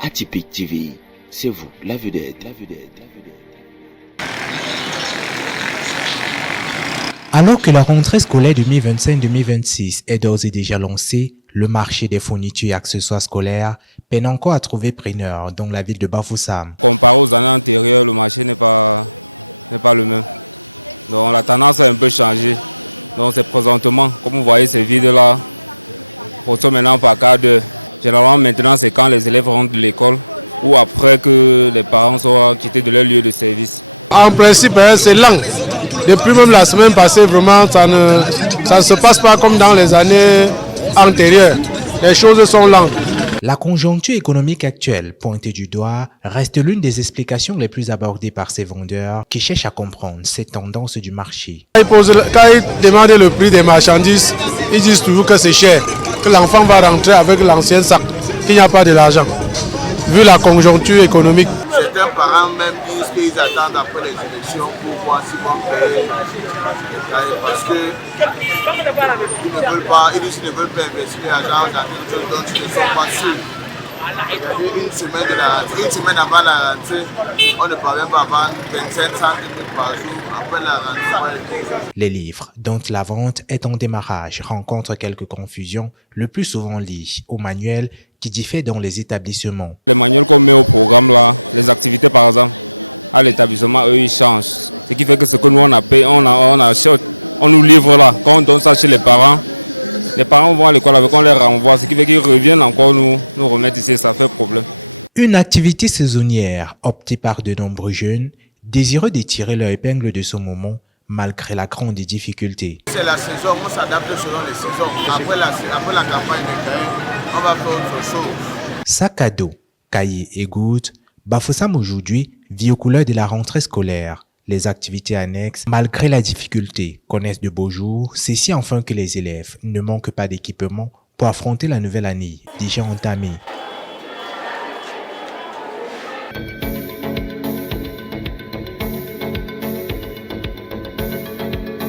Atypique TV, c'est vous, la vedette. Alors que la rentrée scolaire 2025-2026 est d'ores et déjà lancée, le marché des fournitures et accessoires scolaires peine encore à trouver preneur dans la ville de Bafoussam. Comparé aux années antérieures, le marché n'est pas le même. Donc la tendance a un peu changé. Donc c'est présentement, comme vous voyez ces vides-là, pour maintenant par quart d'heure. Généralement maintenant c'est quand les élèves rentrent de l'école ou après que les parents soient quittés de leur lieu de service. En principe, c'est lent. Depuis même la semaine passée, vraiment, ça ne se passe pas comme dans les années antérieures. Les choses sont lentes. La conjoncture économique actuelle, pointée du doigt, reste l'une des explications les plus abordées par ces vendeurs qui cherchent à comprendre ces tendances du marché. Quand ils demandent le prix des marchandises, ils disent toujours que c'est cher, que l'enfant va rentrer avec l'ancien sac, qu'il n'y a pas de l'argent, vu la conjoncture économique. Certains parents même disent qu'ils attendent après les élections pour voir s'ils vont payer les cahiers parce qu'ils ne veulent pas, ils disent qu'ils ne veulent pas investir l'argent dans quelque chose dont ils ne sont pas sûrs. Une semaine avant la rentrée, on ne parvient pas à vendre 25 centimes par jour. Après la rentrée, Les livres dont la vente est en démarrage rencontrent quelques confusions, le plus souvent liées au manuel qui diffère dans les établissements. Les manuels qu'on met au programme là, les activités par exemple, à l'établissement, eux ils changent. Ce qui fait que ce que nous on a payé, on nous livre là. Quand on donne ça chez les parents vont à l'école avec, on les renvoie. Ce qui fait qu'ils reviennent encore nous remettre ici, ça fait problème. Une activité saisonnière optée par de nombreux jeunes, désireux de tirer leur épingle de ce moment malgré la grande difficulté. c'est la saison, on s'adapte selon les saisons. Après la campagne de cahiers, on va faire autre chose. Sac à dos, cahiers et gouttes, Bafoussam aujourd'hui vit aux couleurs de la rentrée scolaire. Les activités annexes, malgré la difficulté, connaissent de beaux jours, ceci afin que les élèves ne manquent pas d'équipement pour affronter la nouvelle année déjà entamée.